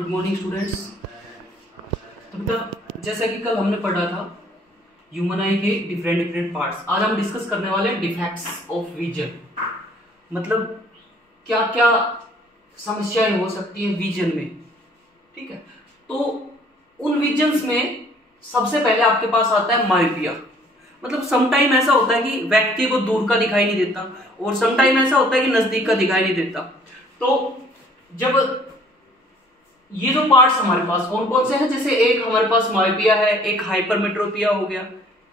Good morning students. तो बेटा जैसा कि कल हमने पढ़ा था ह्यूमन आई के डिफरेंट पार्ट्स, आज हम डिस्कस करने वाले हैं डिफेक्ट्स ऑफ विजन। मतलब क्या क्या समस्याएं हो सकती है विजन में। ठीक है, तो उन विजन्स में सबसे पहले आपके पास आता है मायोपिया। मतलब समटाइम ऐसा होता है कि व्यक्ति को दूर का दिखाई नहीं देता और समटाइम ऐसा होता है कि नजदीक का दिखाई नहीं देता। तो जब ये जो पार्ट्स हमारे पास कौन कौन से हैं, जैसे एक हमारे पास मायोपिया है, एक हाइपरमेट्रोपिया हो गया।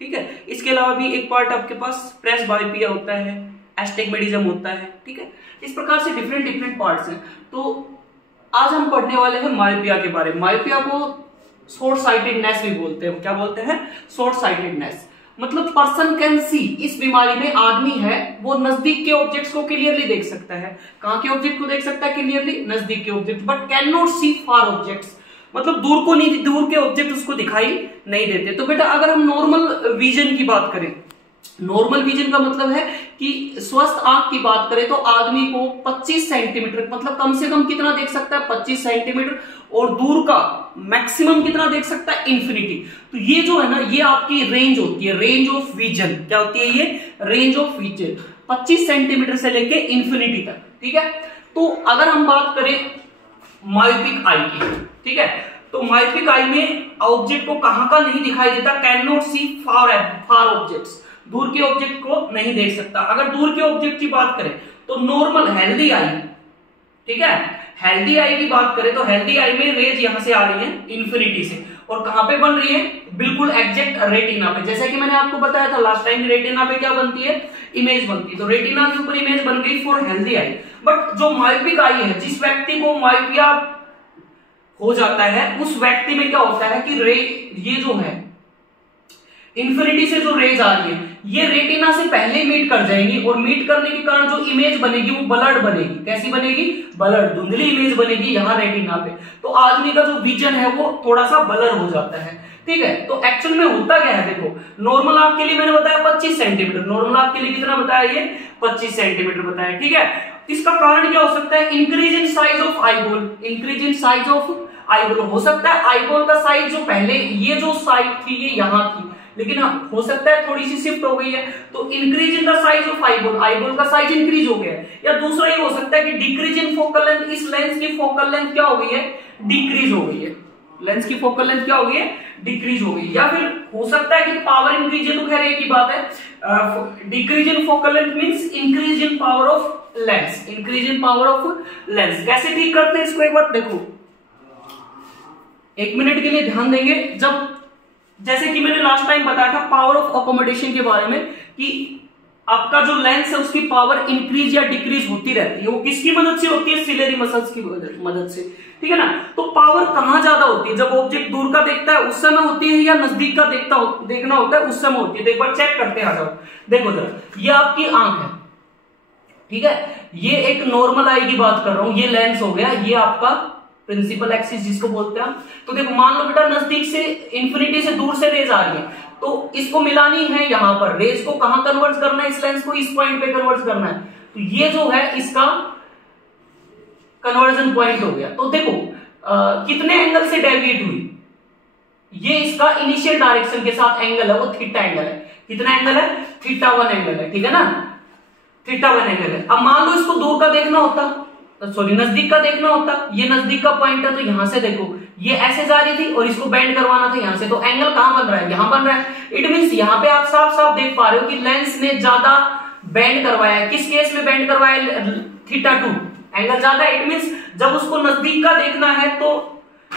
ठीक है, इसके अलावा भी एक पार्ट आपके पास प्रेस बायोपिया होता है, एस्टिग्मेटिज्म होता है। ठीक है, इस प्रकार से डिफरेंट पार्ट्स हैं। तो आज हम पढ़ने वाले हैं मायोपिया के बारे में। मायोपिया को शॉर्ट साइटेडनेस भी बोलते हैं। क्या बोलते हैं? Short sightedness. मतलब पर्सन कैन सी, इस बीमारी में आदमी है वो नजदीक के ऑब्जेक्ट्स को क्लियरली देख सकता है। कहां के ऑब्जेक्ट को देख सकता है क्लियरली? नजदीक के object, but can not see far objects. मतलब दूर के ऑब्जेक्ट उसको दिखाई नहीं देते। तो बेटा अगर हम नॉर्मल विजन की बात करें, नॉर्मल विजन का मतलब है कि स्वस्थ आंख की बात करें तो आदमी को 25 सेंटीमीटर, मतलब कम से कम कितना देख सकता है? 25 सेंटीमीटर, और दूर का मैक्सिमम कितना देख सकता है? इंफिनिटी। तो ये जो है ना, ये आपकी रेंज होती है, रेंज ऑफ विजन। क्या होती है ये? रेंज ऑफ विजन 25 सेंटीमीटर से लेके इंफिनिटी तक। ठीक है, तो अगर हम बात करें मायोपिक आई की, ठीक है, तो मायोपिक आई में ऑब्जेक्ट को कहां का नहीं दिखाई देता? Can not see far objects, दूर के ऑब्जेक्ट को नहीं देख सकता। अगर दूर के ऑब्जेक्ट की बात करें तो नॉर्मल हेल्दी आई, ठीक है, हेल्दी आई की बात करें तो हेल्दी आई में रेज यहां से आ रही है इंफिनिटी से, और कहां पे बन रही है? बिल्कुल एग्जैक्ट रेटिना पे। जैसे कि मैंने आपको बताया था लास्ट टाइम, रेटिना पे क्या बनती है? इमेज बनती है। तो रेटिना के ऊपर इमेज बन गई फॉर हेल्दी आई। बट जो मायोपिक आई है, जिस व्यक्ति को मायोपिया हो जाता है उस व्यक्ति में क्या होता है कि ये जो है इंफिनिटी से जो रेज आ रही है ये रेटिना से पहले मीट कर जाएंगी, और मीट करने के कारण जो इमेज बनेगी वो ब्लर्ड बनेगी। कैसी बनेगी? ब्लर्ड, धुंधली इमेज बनेगी यहाँ रेटिना पे। तो आदमी का जो विजन है वो थोड़ा सा ब्लर हो जाता है। ठीक है, तो एक्चुअल में होता क्या है? देखो, नॉर्मल आंख के लिए मैंने बताया 25 सेंटीमीटर, नॉर्मल आंख के लिए कितना बताया? ये 25 सेंटीमीटर बताया। ठीक है, इसका कारण क्या हो सकता है? Increase in size of eyeball. Increase in size of eyeball हो सकता है आईबॉल का साइज जो पहले ये जो साइज थी ये यहाँ थी, लेकिन हाँ हो सकता है थोड़ी सी शिफ्ट हो गई है, तो increase in the size of eyeball, eyeball का साइज इंक्रीज हो गया है। या दूसरा ये हो सकता है कि डिक्रीज इन फोकल लेंथ, इस लेंस की फोकल लेंथ क्या हो गई है? डिक्रीज हो गई है। लेंस की फोकल लेंथ क्या हो गई है? डिक्रीज हो गई। या फिर हो सकता है कि पावर इंक्रीज, तो खैर एक ही बात है। Decrease in focal length means increase in power of lens, increase in power of lens. कैसे ठीक करते हैं इसको एक बार देखो, एक मिनट के लिए ध्यान देंगे। जब जैसे कि मैंने लास्ट टाइम बताया था पावर ऑफ अकोमोडेशन के बारे में कि आपका जो लेंस है उसकी पावर इंक्रीज या डिक्रीज होती रहती है। वो किसकी मदद से होती है? सिलेरी मसल्स की मदद से। ठीक है ना, तो पावर कहां ज्यादा होती है? जब ऑब्जेक्ट दूर का देखता है उस समय होती है, या नजदीक का देखना होता है उस समय होती है? तो एक बार चेक करते आ जाओ। देखो जरा, ये आपकी आंख है, ठीक है, ये एक नॉर्मल आई की बात कर रहा हूं, ये लेंस हो गया, ये आपका प्रिंसिपल एक्सिस जिसको बोलते हैं। तो देखो मान लो बेटा नजदीक से इंफिनिटी से दूर से रेज आ रही है, तो इसको मिलानी है यहां पर, रेज को कहां कन्वर्ट करना है? इस लेंस को इस पॉइंट पे कन्वर्ट करना है। तो ये जो है इसका कन्वर्जन पॉइंट हो गया। तो देखो कितने एंगल से डेविएट हुई? ये इसका इनिशियल डायरेक्शन के साथ एंगल है, वो थीटा एंगल है। कितना एंगल है? थीटा 1 एंगल है। ठीक है ना, थीटा 1 एंगल है। अब मान लो इसको दूर का देखना होता, सॉरी नजदीक का देखना होता, ये नजदीक का पॉइंट है, तो यहां से देखो ये ऐसे जा रही थी और इसको बेंड करवाना था यहां से, तो एंगल कहां बन रहा है? यहां बन रहा है। इट मींस यहां पे आप साफ साफ देख पा रहे हो कि लेंस ने ज्यादा बेंड करवाया है। किस केस में बेंड करवाया? थीटा 2 एंगल ज्यादा है। इट मींस जब उसको नजदीक का देखना है तो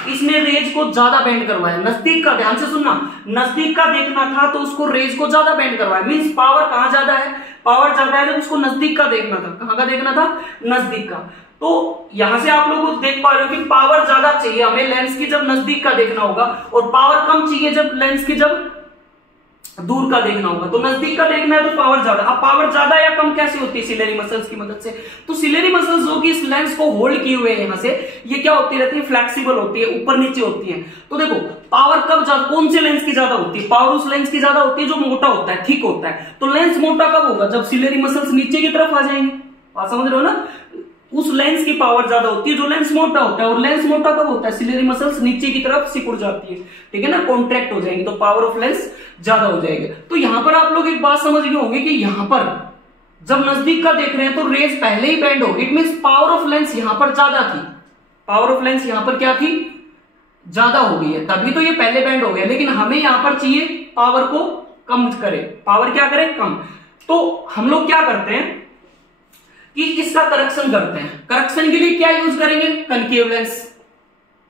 इसने रेज को ज्यादा बेंड करवाया। नजदीक का, ध्यान से सुनना, नजदीक का देखना था तो उसको रेज को ज्यादा बेंड करवाया। मींस पावर कहां ज्यादा है? पावर ज्यादा है जब उसको नजदीक का देखना था। कहां का देखना था? नजदीक का। तो यहां से आप लोग देख पा रहे हो कि पावर ज्यादा चाहिए हमें लेंस की जब नजदीक का देखना होगा, और पावर कम चाहिए जब लेंस की जब दूर का देखना होगा। तो नजदीक का देखना है तो पावर ज्यादा। अब पावर ज्यादा या कम कैसे होती है? सिलेरी मसल्स की मदद से। तो सिलेरी मसल्स जो कि इस लेंस को होल्ड किए हुए हैं यहां से, ये क्या होती रहती है? फ्लेक्सिबल होती है, ऊपर नीचे होती है। तो देखो पावर कब ज्यादा, कौन से लेंस की ज्यादा होती है? पावर उस लेंस की ज्यादा होती है जो मोटा होता है, थिक होता है। तो लेंस मोटा कब होगा? जब सिलेरी मसल्स नीचे की तरफ आ जाएंगे। बात समझ रहे हो ना? उस लेंस की पावर ज्यादा होती है जो लेंस मोटा होता है। और लेंस मोटा कब होता है? सिलेरी मसल्स नीचे की तरफ सिकुड़ जाती है, ठीक है ना, कॉन्ट्रैक्ट हो जाएंगे, तो पावर ऑफ लेंस ज्यादा हो जाएगी। तो यहां पर आप लोग एक बात समझ गए होंगे कि यहां पर जब नजदीक का देख रहे हैं तो रेज पहले ही बेंड होगी, it means power of lens यहां पर ज्यादा थी, पावर ऑफ लेंस यहां पर क्या थी? ज्यादा हो गई है, तभी तो ये पहले बेंड हो गया। लेकिन हमें यहां पर चाहिए पावर को कम करे, पावर क्या करे? कम। तो हम लोग क्या करते हैं कि इसका करेक्शन करते हैं। करेक्शन के लिए क्या यूज करेंगे? Concave lens.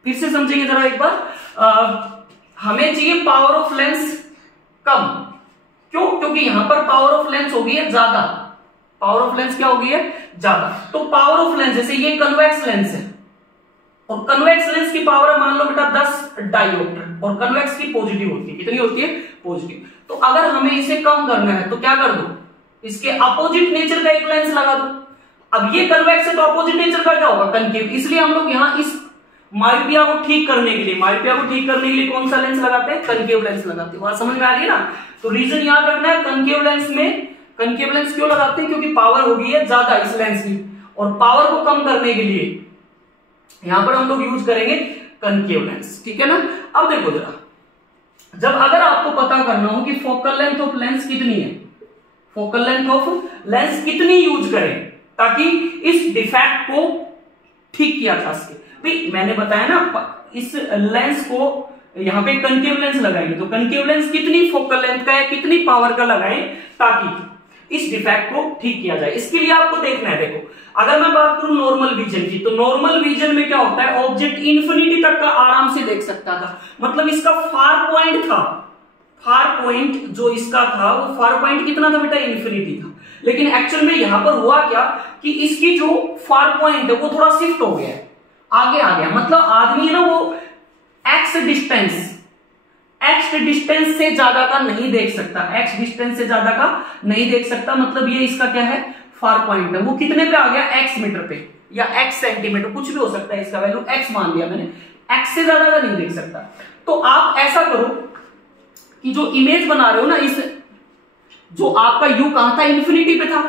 फिर से समझेंगे जरा एक बार। हमें चाहिए पावर ऑफ लेंस कम, क्यों? क्योंकि यहां पर पावर ऑफ लेंस हो गई है ज्यादा, पावर ऑफ लेंस क्या हो गई है? ज्यादा। तो पावर ऑफ लेंस, जैसे ये कन्वेक्स लेंस है और कन्वेक्स लेंस की पावर है मान लो बेटा 10 डायोप्टर, और कन्वेक्स की पॉजिटिव होती है, कितनी होती है? पॉजिटिव। तो अगर हमें इसे कम करना है तो क्या कर दो? इसके अपोजिट नेचर का एक लेंस लगा दो। अब ये कन्वेक्स है तो अपोजिट नेचर का क्या होगा? कनकेव। इसलिए हम लोग यहां इस मायोपिया को ठीक करने के लिए, मायोपिया को ठीक करने के लिए कौन सा लेंस लगाते हैं? कनकेव लेंस लगाते हैं। बात समझ में आ रही है ना? तो रीजन याद रखना है, कनकेव लेंस में, कनकेव लेंस क्यों लगाते हैं? क्योंकि पावर हो गई है ज्यादा इस लेंस की, और पावर को कम करने के लिए यहां पर हम लोग यूज करेंगे कनकेव लेंस, ठीक है ना। अब देखो जरा, जब अगर आपको पता करना हो कि फोकल लेंथ ऑफ लेंस कितनी है, फोकल लेंथ ऑफ लेंस कितनी यूज करें ताकि इस डिफेक्ट को ठीक किया जा सके। भाई मैंने बताया ना, इस लेंस को यहां पे कनकेव लेंस लगाएंगे, तो कनकेव लेंस कितनी फोकल लेंथ का है, कितनी पावर का लगाएं ताकि इस डिफेक्ट को ठीक किया जाए। इसके लिए आपको देखना है, देखो अगर मैं बात करूं नॉर्मल विजन की, तो नॉर्मल विजन में क्या होता है? ऑब्जेक्ट इंफिनिटी तक का आराम से देख सकता था, मतलब इसका फार पॉइंट था, फार पॉइंट जो इसका था वो फार पॉइंट कितना था बेटा? इंफिनिटी था। लेकिन एक्चुअल में यहां पर हुआ क्या कि इसकी जो फार पॉइंट है वो थोड़ा शिफ्ट हो गया, आगे आ गया। मतलब आदमी है ना वो एक्स डिस्टेंस से ज्यादा का नहीं देख सकता, एक्स डिस्टेंस से ज्यादा का नहीं देख सकता। मतलब ये इसका क्या है? फार पॉइंट है। वो कितने पे आ गया? एक्स मीटर पे या एक्स सेंटीमीटर, कुछ भी हो सकता है, इसका वैल्यू एक्स मान लिया मैंने, एक्स से ज्यादा का नहीं देख सकता। तो आप ऐसा करो कि जो इमेज बना रहे हो ना, इस जो आपका यू कहां था? इन्फिनिटी पे था।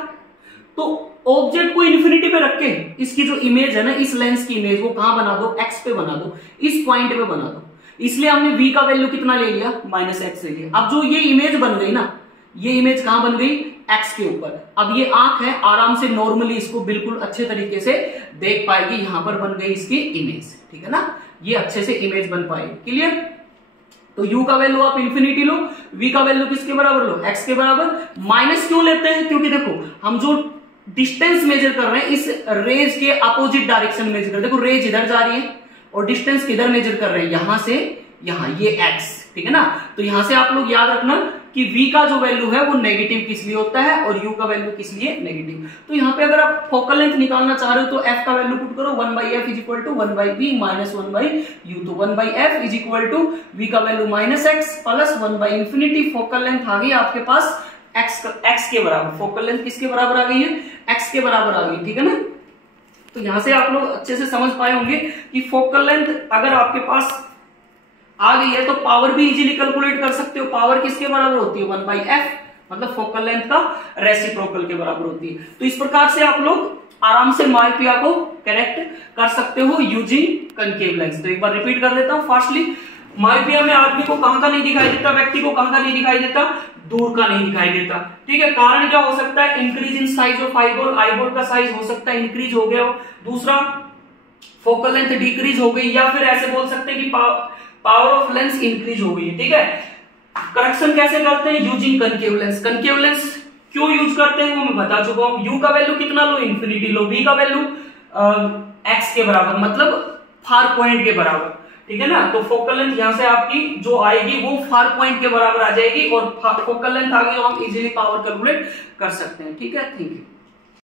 तो ऑब्जेक्ट को इन्फिनिटी पे रख के इसकी जो इमेज है ना, इस लेंस की इमेज, वो कहां बना दो? एक्स पे बना दो, इस पॉइंट पे बना दो। इसलिए हमने v का वैल्यू कितना ले लिया? -x ले लिया। अब जो ये इमेज बन गई ना, ये इमेज कहां बन गई? x के ऊपर। अब ये आंख है, आराम से नॉर्मली इसको बिल्कुल अच्छे तरीके से देख पाएगी। यहां पर बन गई इसकी इमेज, ठीक है ना, ये अच्छे से इमेज बन पाएगी। क्लियर? तो u का वैल्यू आप इन्फिनिटी लो, v का वैल्यू किसके बराबर लो? x के बराबर। माइनस क्यों लेते हैं? क्योंकि देखो हम जो डिस्टेंस मेजर कर रहे हैं इस रेज के अपोजिट डायरेक्शन में मेजर कर रहे हैं। देखो रेज इधर जा रही है और डिस्टेंस किधर मेजर कर रहे हैं? यहां से यहां, ये x, ठीक है ना। तो यहां से आप लोग याद रखना कि v का जो वैल्यू है वो नेगेटिव किस लिए होता है और u का वैल्यू किस लिए? नेगेटिव। तो यहां पे अगर आप फोकल लेंथ निकालना चाह रहे हो तो f का वैल्यू पुट करो, 1/f is equal to 1/v minus 1/u। तो 1/f is equal to v का वैल्यू -x प्लस 1/इंफिनिटी। फोकल लेंथ आ गई आपके पास x के बराबर। फोकल लेंथ किसके बराबर आ गई है? x के बराबर आ गई, ठीक है ना। तो यहां से आप लोग अच्छे से समझ पाए होंगे कि फोकल लेंथ अगर आपके पास आ गई है तो पावर भी इजीली कैलकुलेट कर सकते हो। पावर किसके बराबर होती है? 1/f, मतलब फोकल लेंथ का रेसिप्रोकल के बराबर होती है। तो इस प्रकार से आप लोग आराम से मायोपिया को करेक्ट कर सकते हो यूजिंग कनकेव लेंस। तो एक बार रिपीट कर देता हूं फास्टली। मायोपिया में आदमी को कहां का नहीं दिखाई देता? व्यक्ति को कहां का नहीं दिखाई देता? दूर का नहीं दिखाई देता, ठीक है। कारण क्या हो सकता है? Increase in size of eyeball, eyeball का साइज हो सकता है इंक्रीज हो गया। दूसरा, फोकल लेंथ डिक्रीज हो गई, या फिर ऐसे बोल सकते हैं कि पावर ऑफ लेंस इंक्रीज हो गई है, ठीक है। करेक्शन कैसे करते हैं? Using concave lens. Concave lens क्यों यूज करते हैं वो मैं बता चुका हूं। यू का वैल्यू कितना लो? इन्फिनिटी लो। v का वैल्यू x के बराबर, मतलब फार पॉइंट के बराबर, ठीक है ना। तो फोकल लेंथ यहां से आपकी जो आएगी वो फार पॉइंट के बराबर आ जाएगी, और फोकल लेंथ आ गई तो हम इजीली पावर कैलकुलेट कर सकते हैं, ठीक है। Thank you.